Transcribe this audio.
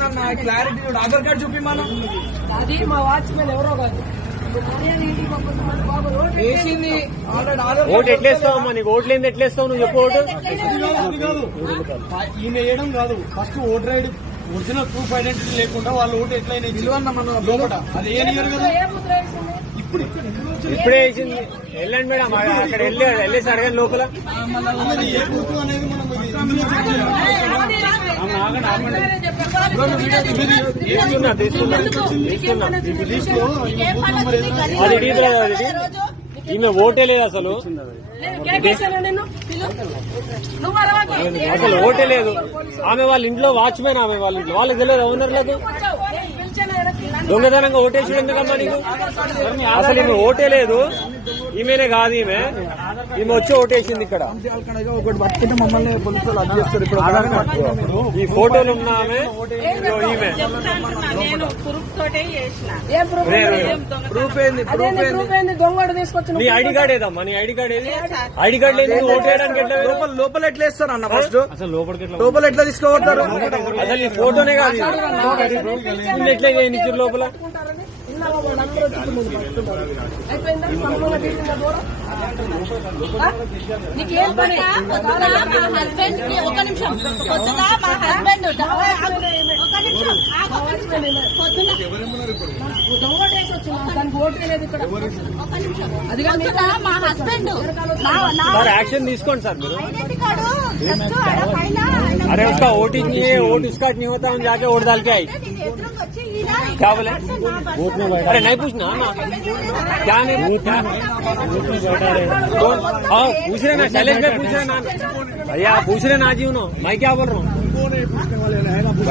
చూడన్న clarity చూడు, Aadhaar card చూపి మనం. అది మా వాచ్మెన్ ఎవరో కాదు వేసింది ఆల్రెడీ ఆధార్ ఓటు ఎట్లేస్తావు నీకు ఓట్లు ఏంది ఎట్లేస్తావు నువ్వు చెప్పు ఓటు ఈయన వేయడం కాదు. First voter ID original proof identity లేకుండా వాళ్ళు ఓటు ఎట్లయినా ఇవ్వన్న మన లోపల అది ఏం కదా. ఇప్పుడే వేసింది. వెళ్ళండి మేడం, అక్కడ వెళ్ళేసి అడగండి లోపల. ఏ గుర్తు అనేది మనం తీసుకున్నా అది డీప్ అది ఈమె ఓటే లేదు అసలు అసలు ఓటే లేదు. ఆమె వాళ్ళ ఇంట్లో వాచ్మెన్, ఆమె వాళ్ళ ఇంట్లో వాళ్ళకి తెలియదు ఓనర్లకు. దొంగతనంగా ఓటేసి ఎందుకమ్మా నీకు? అసలు ఈమె ఓటే లేదు. ఈమెనే కాదు, ఈమె వచ్చి ఓటేసింది ఇక్కడ. ఒకటి పట్టుకుంటే మమ్మల్ని పోలీసులు అది చేస్తారు. ఇప్పుడు ఆధార్ కార్డు ఈ ఫోటోలు ఉన్న ఆమె ఈమె ప్రూఫ్ ఏంది? దొంగడు తీసుకొచ్చిన నీ ఐడి కార్డ్ ఏదమ్మా? నీ ఐడి కార్డ్ ఏది? ఐడి కార్డు లేదు ఓటు వేయడానికి ఎట్లా? లోపల ఎట్లా వేస్తారు అన్న? ఫస్ట్ అసలు లోపల ఎట్లా తీసుకోబడతారు? అసలు ఈ ఫోటోనే కాదు, ఎట్లా నిచ్చారు లోపల? నీకేం పని? మా హస్బెండ్ ఒక నిమిషం పొద్దున మా హస్బెండ్ దానికి ఓటు లేదు ఇక్కడ. అది పొద్దున మా హస్బెండ్ సార్ యాక్షన్ తీసుకోండి సార్ మీరు. ఐడెంటిటీ కార్డు పైన अरे उसका वोट ही नहीं है, वोट उसका नहीं होता, हम जाके वोट डाल के आई. क्या बोले? अरे नहीं पूछना ना, क्या नहीं क्या? हाँ पूछ रहे ना, शैलेश भाई पूछ रहे ना भैया, पूछ रहे ना जी उन्होंने. मैं क्या बोल रहा हूँ?